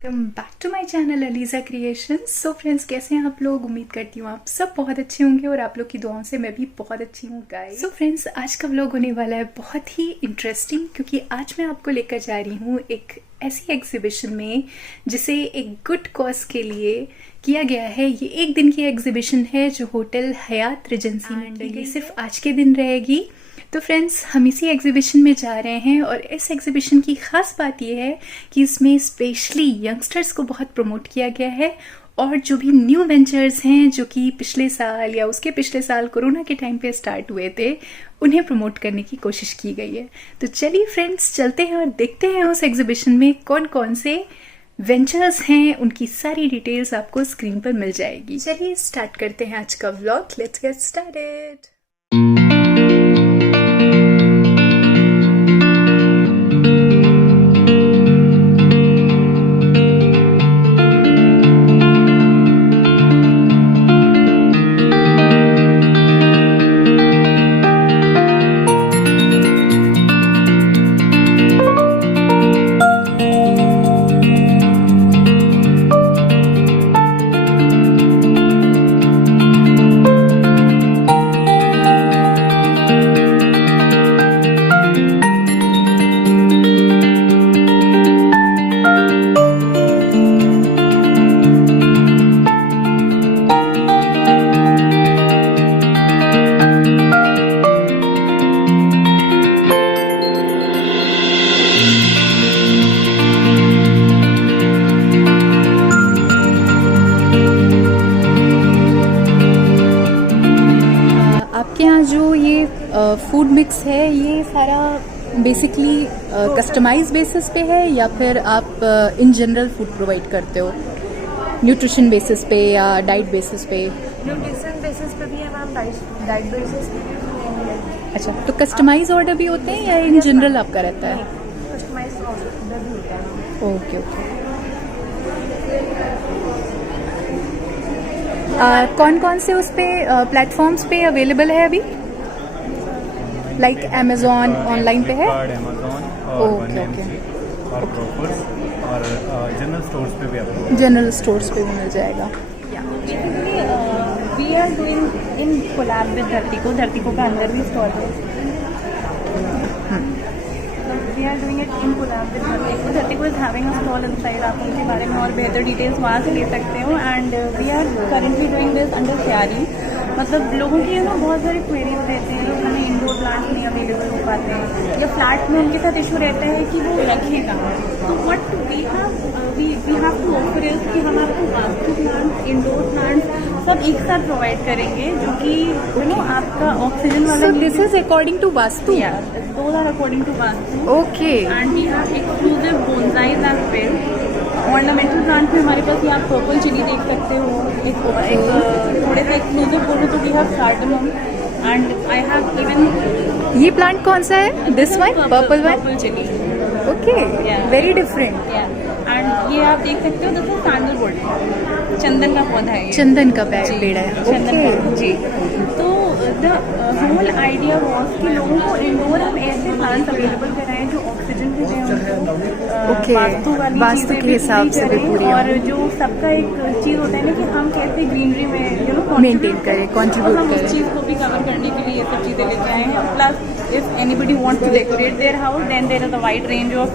Welcome back to my channel Aliza creations. So friends, कैसे हैं आप लोग? उम्मीद करती हूँ आप सब बहुत अच्छे होंगे और आप लोग की दुआओं से मैं भी बहुत अच्छी हूँ गाइस। सो फ्रेंड्स, आज का व्लॉग होने वाला है बहुत ही इंटरेस्टिंग, क्योंकि आज मैं आपको लेकर जा रही हूँ एक ऐसी एग्जीबिशन में जिसे एक गुड कॉज के लिए किया गया है। ये एक दिन की एग्जीबिशन है जो होटल हयात रिजेंसी में की गई, सिर्फ आज के दिन रहेगी। तो फ्रेंड्स, हम इसी एग्जीबिशन में जा रहे हैं और इस एग्जीबिशन की ख़ास बात यह है कि इसमें स्पेशली यंगस्टर्स को बहुत प्रमोट किया गया है और जो भी न्यू वेंचर्स हैं जो कि पिछले साल या उसके पिछले साल कोरोना के टाइम पे स्टार्ट हुए थे, उन्हें प्रमोट करने की कोशिश की गई है। तो चलिए फ्रेंड्स, चलते हैं और देखते हैं उस एग्जीबिशन में कौन कौन से वेंचर्स हैं। उनकी सारी डिटेल्स आपको स्क्रीन पर मिल जाएगी। चलिए स्टार्ट करते हैं आज का व्लॉग। Let's get started. आपके यहाँ जो ये फूड मिक्स है, ये सारा बेसिकली कस्टमाइज बेसिस पे है या फिर आप इन जनरल फूड प्रोवाइड करते हो? न्यूट्रिशन बेसिस पे या डाइट बेसिस पे? न्यूट्रिशन बेसिस पे भी है मैम, डाइट बेसिस पे भी। अच्छा, तो कस्टमाइज ऑर्डर भी होते हैं या इन जनरल आपका रहता है? कस्टमाइज ऑर्डर भी होता है। Okay okay. कौन कौन से उस पे प्लेटफॉर्म्स पे अवेलेबल है अभी? लाइक अमेजोन ऑनलाइन पे है? अमेजोन और ओके ओके। और प्रोफर्स और जनरल स्टोर्स पे भी आपको जनरल स्टोर्स पे भी मिल जाएगा। We are doing in collab with Dharti को का अंदर भी स्टॉल है। We are doing it in collab with Dharti को is having a stall inside. आप उनके बारे में और बेहतर डिटेल्स वहाँ से ले सकते हो। And we are currently doing this under Kyari. मतलब लोगों की बहुत सारी क्वेरीज रहते हैं, लोग हमें इंडोर प्लांट्स नहीं अवेलेबल हो पाते हैं या फ्लैट में उनके साथ इशू रहता है कि वो रखें कहाँ। तो what we have to offer is कि हम आपको वास्तु प्लांट्स, इंडोर प्लांट्स सब एक साथ प्रोवाइड करेंगे, जो कि आपका ऑक्सीजन वाला। So this is according to vastu? Yeah, those are according to vastu. Okay. And we have exclusive bonsais as well। Ornamental plant में हमारे पास ये आप पर्पल चिली देख सकते हो। एक थोड़े से एक्सक्लूसिव बोलो तो we have cardamom and I have even. ये प्लांट कौन सा है? This one, purple one? Purple chilli. Okay, very different. एंड ये आप देख सकते हो, दिस इज सैंडलवुड, चंदन का पौधा है ये। चंदन का जी, पेड़ है। चंदन ओके का। जी, तो द होल आइडिया वॉज कि लोगों को इंडोर हम ऐसे प्लांट्स अवेलेबल कराएं जो ऑक्सीजन भी दें उनको। ओके, वास्तु वाली वास्तु चीज़ें के भी हिसाब से भी करें। पूरी और जो सबका एक चीज़ होता है ना कि हम कैसे ग्रीनरी में मेंटेन करें, कंट्रीब्यूट हम करें। उस चीज़ को भी कवर करने के लिए ये सब चीज़ें लेके आए हैं। Plus if anybody wants to decorate their house, then there is a wide range of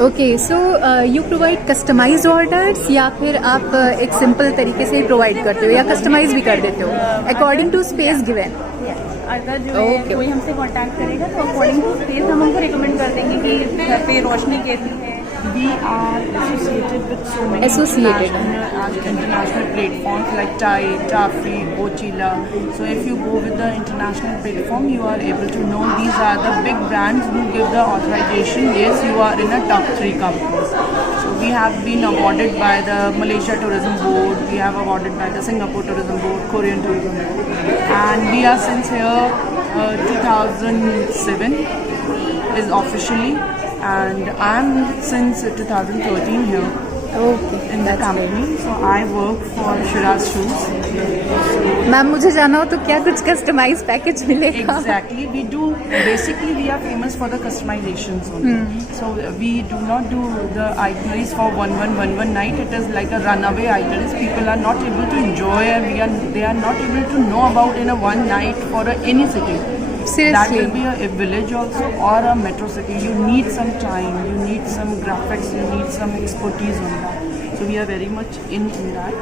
okay, so you provide customize orders या फिर आप एक सिंपल तरीके से प्रोवाइड करते हो या कस्टमाइज भी कर देते हो अकॉर्डिंग टू स्पेस गिवन? अगर जो है कोई हमसे कांटेक्ट करेगा तो अकॉर्डिंग टू स्पेस हम उनको रिकमेंड कर देंगे कि घर पे रोशनी कैसी है। We are associated with so many Associated. international platforms like TIE, TAFRI, Bochila. So if you go with the international platform, you are able to know these are the big brands who give the authorization. Yes, you are in a top 3 companies. So we have been awarded by the Malaysia Tourism Board. We have awarded by the Singapore Tourism Board, Korean Tourism Board, and we are since here 2007 is officially. And I'm since 2013 here. Okay, in the company. So I work for Shiraz Shoes. Ma'am मुझे जाना हो तो क्या कुछ customise package मिलेगा? Exactly. We do, basically we are famous for the customizations only. So we do not do the itineraries for one night. It is like a runaway itineraries. People are not able to enjoy and they are not able to know about in a one night for any city. Seriously. That will be a village also or a metro city. You need some time, you need some graphics, you need some expertise on that. So we are very much in that.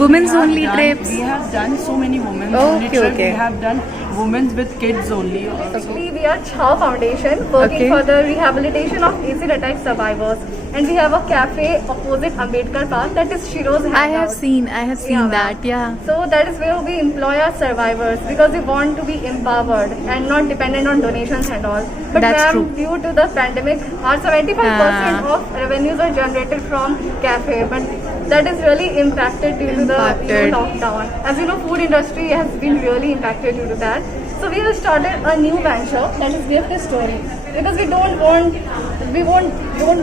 Women's We have only done- trips. We have done so many women's Okay, only trips. okay. We have done women's with kids only. Actually, we are Chha Foundation working Okay. for the rehabilitation of acid attack survivors, and we have a cafe opposite Ambedkar Park, that is Shiro's Hangout. I have seen Yeah. that. Yeah. So that is where we employ our survivors because we want to be empowered and not dependent on donations and all. But That's ma'am, true. due to the pandemic, our 75% of revenues are generated from cafe, but that is really impacted due to the Impacted. lockdown. As you know, food industry has been really impacted due to that. So we have started a new venture, that is Gift Story, because we don't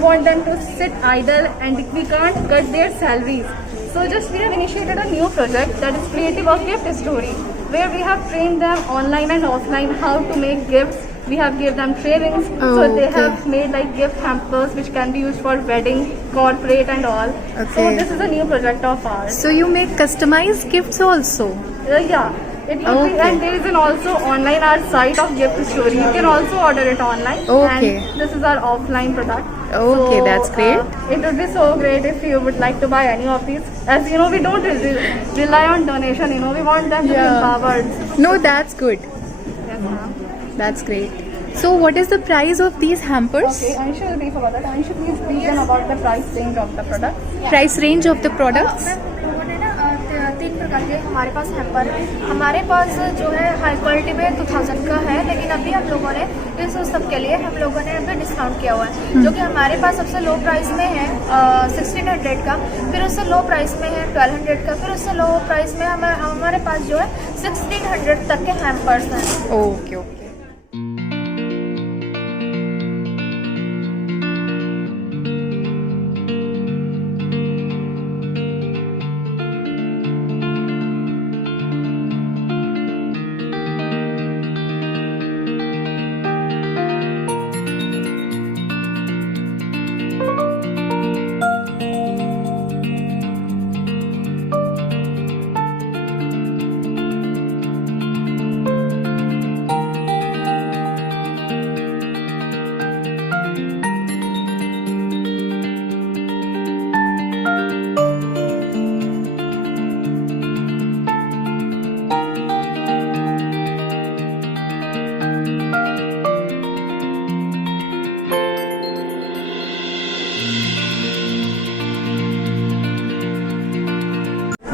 want them to sit idle and we can't cut their salaries. So just we have initiated a new project, that is Creative of Gift Story, where we have trained them online and offline how to make gifts. We have given them trainings, so they okay. have made like gift hampers which can be used for wedding, corporate and all. So Okay. this is a new project of ours. So you make customized gifts also? Yeah. It will be, Okay. and there is an also online our site of Gift Story. You can also order it online. Okay. And this is our offline product. Okay, that's great. It would be so great if you would like to buy any of these. As you know, we don't rely on donation. You know, we want them to be empowered. No, that's good. Yes, ma'am. That's great. So what is the price of these hampers? Okay, Anisha will brief about that. Anisha, please brief them about the price range of the product. Price range of the products? लोगों ने ना 3 प्रकार के हमारे पास हैम्पर है। हमारे पास जो है हाई क्वालिटी में 2000 का है, लेकिन अभी हम लोगों ने इस सब के लिए हम लोगों ने अभी डिस्काउंट किया हुआ है, जो कि हमारे पास सबसे लो प्राइस में है 1600 का, फिर उससे लो प्राइस में है 1200 का, फिर उससे लो प्राइस में हमारे पास जो है 1600 तक के हैम्पर्स हैं। Okay okay.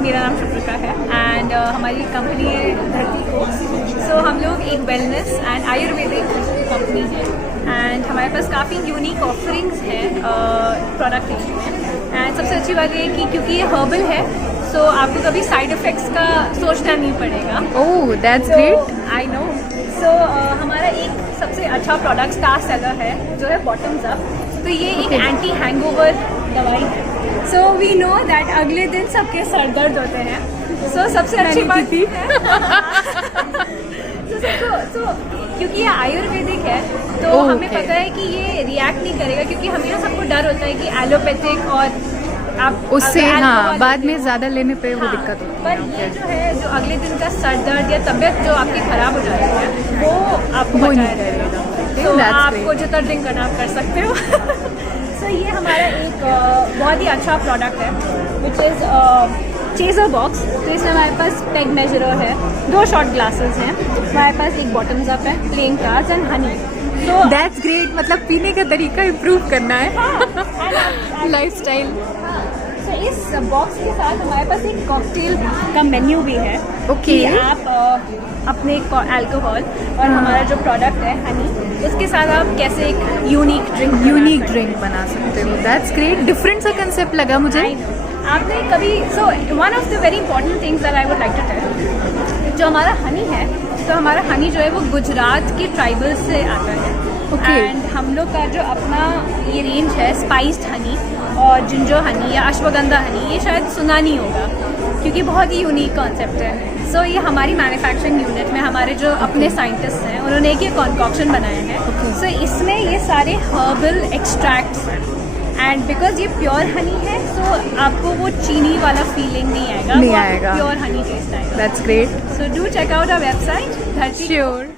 मेरा नाम शुभ्रिका है एंड हमारी कंपनी है धरती को। सो हम लोग एक वेलनेस एंड आयुर्वेदिक कंपनी है एंड हमारे पास काफ़ी यूनिक ऑफरिंग्स हैं प्रोडक्ट में। एंड सबसे अच्छी बात ये है कि क्योंकि ये हर्बल है, सो आपको कभी साइड इफ़ेक्ट्स का सोचना नहीं पड़ेगा। Oh that's great. I know. So हमारा एक सबसे अच्छा प्रोडक्ट स्टार सेलर है जो है बॉटम्स अप। तो ये एक एंटी हैंगओवर दवाई है। सो वी नो दैट अगले दिन सबके सर दर्द होते हैं। सो सबसे अच्छी बात थी तो क्योंकि ये आयुर्वेदिक है तो हमें पता है कि ये रिएक्ट नहीं करेगा, क्योंकि हमें ना सबको डर होता है कि एलोपैथिक और आप उससे अगर हाँ alcohol बाद लेते में हो- ज़्यादा लेने पे वो हाँ, दिक्कत होती पर ये जो है जो अगले दिन का सर दर्द या तबीयत जो आपकी खराब हो जाती है वो आपको वो बचाए नहीं रहेगा। Okay, तो that's आपको great. जितना ड्रिंक करना आप कर सकते हो। सो ये हमारा एक बहुत ही अच्छा प्रोडक्ट है विच इज़ चेजर बॉक्स। तो इसमें हमारे पास पेग मेजरर है, 2 शॉट ग्लासेस हैं, हमारे पास एक बॉटम्स अप है, प्लेइंग कार्ड्स एंड हनी। तो दैट्स ग्रेट। मतलब पीने का तरीका इम्प्रूव करना है लाइफस्टाइल। तो इस बॉक्स के साथ हमारे पास एक कॉकटेल का मेन्यू भी है। Okay. कि आप अपने अल्कोहल और हमारा जो प्रोडक्ट है हनी, उसके साथ आप कैसे एक यूनिक ड्रिंक बना सकते हो। That's great. डिफरेंट सा कंसेप्ट लगा मुझे। आपने कभी one of the very important things that I would like to tell, जो हमारा हनी है, तो हमारा हनी जो है वो गुजरात के ट्राइबल्स से आता है। Okay. एंड हम लोग का जो अपना ये रेंज है स्पाइस्ड हनी, और जिंजर हनी या अश्वगंधा हनी, ये शायद सुना नहीं होगा क्योंकि बहुत ही यूनिक कॉन्सेप्ट है। सो ये हमारी मैन्युफैक्चरिंग यूनिट में हमारे जो अपने साइंटिस्ट हैं उन्होंने एक ये कॉन्कॉक्शन बनाया है। सो इसमें ये सारे हर्बल एक्सट्रैक्ट्स हैं एंड बिकॉज ये प्योर हनी है सो आपको वो चीनी वाला फीलिंग नहीं आएगा, प्योर हनी टेस्ट आएगा। That's great. So do check out our website Dharti. Sure.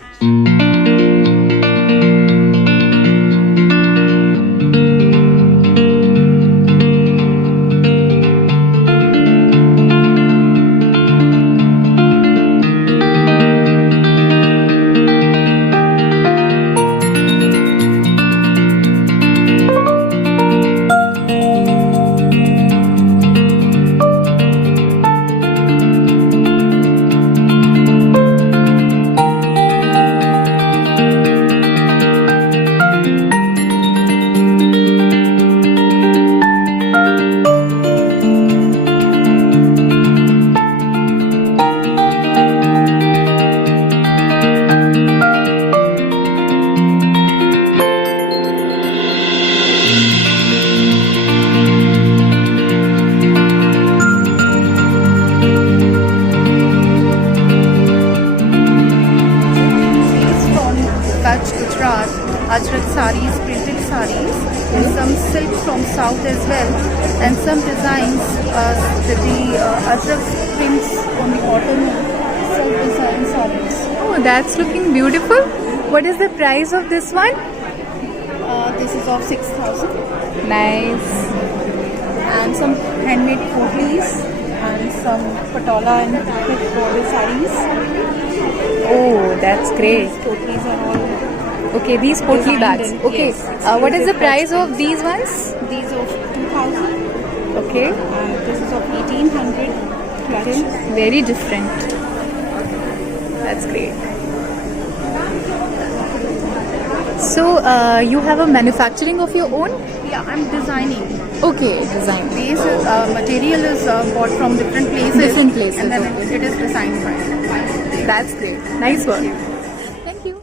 Ajrak sarees, printed sarees, and some silk from south as well, and some designs with the Ajrak prints on the cotton silk design sarees. Oh, that's looking beautiful. What is the price of this one? This is of 6,000, Nice. and some handmade potlis and some patola and with border sarees. Oh, that's great. Potlis are all Okay, these potli designed bags. in- Okay. yes, What is the exclusive price of these ones? these of 2,000. Okay. This is of 1,800 clutch. Very different. That's great. So, you have a manufacturing of your own? Yeah, I'm designing. Okay, design. These material is bought from different places. Different places, And then okay. it is designed by. That's great. Nice work. Thank you.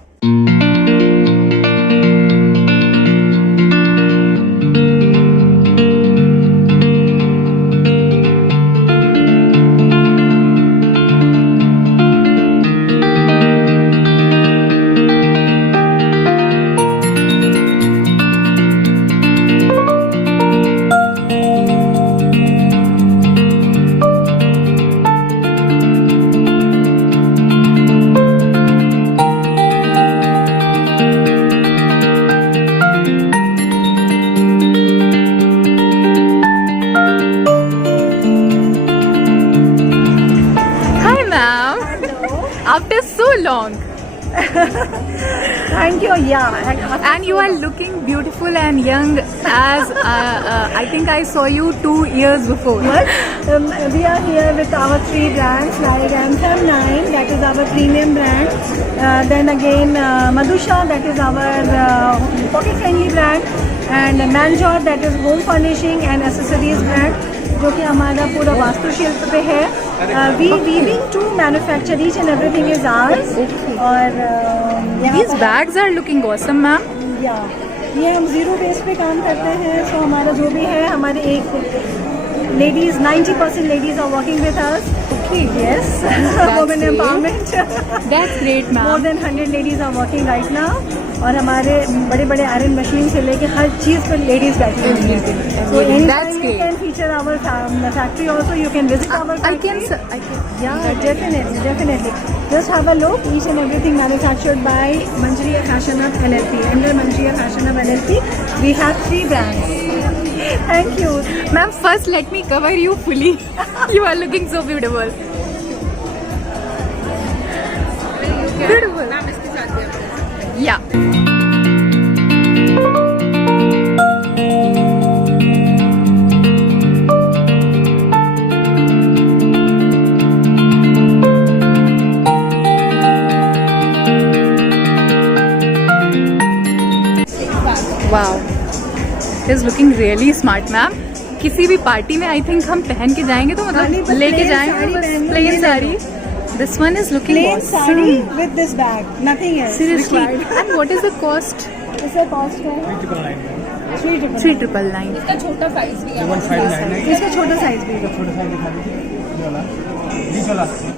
Hi, ma'am. After so long. Thank you. Yeah. And you are looking beautiful and young as I think I saw you 2 years before. We are here with our 3 brands like Anthem 9, that is our premium brand. Then again Madhusha, that is our pocket friendly brand. And Manjor, that is home furnishing and accessories brand, जो कि हमारा पूरा वास्तुशिल्प पे है. We weaving to manufacture each and everything is ours. और These bags are looking awesome, ma'am. ये हम जीरो बेस पे काम करते हैं. सो हमारा जो भी है, हमारे एक ladies 90% ladies are working with us. Yes, women great. empowerment. That's great, More ma'am. than 100 ladies are working right now. और हमारे बड़े बड़े आयरन मशीन से लेके हर चीज़ पर लेडीज बैठी हुई हैं. So That's anytime you great. can feature our factory also. You can visit our I factory. can. Yeah, definitely. Just have a look. Each and everything manufactured by Manjriya Fashion Hub LLP. Under Manjriya Fashion Hub LLP, we have 3 brands. Thank you. Ma'am, first let me cover you fully. You are looking so beautiful. Beautiful. Yeah. Wow. It is looking really smart, ma'am. किसी भी पार्टी में I think हम पहन के जाएंगे तो नहीं, मतलब बस लेके plain जाएंगे साड़ी बस पहन लो, प्लेन ये sari. This one is looking Plain sari awesome. with this bag. Nothing else. Seriously. required. And what is the cost? इसका कॉस्ट है 3999। इसका छोटा साइज भी है। 159 इसका छोटा साइज भी है। छोटा साइज दिखा दीजिए ये वाला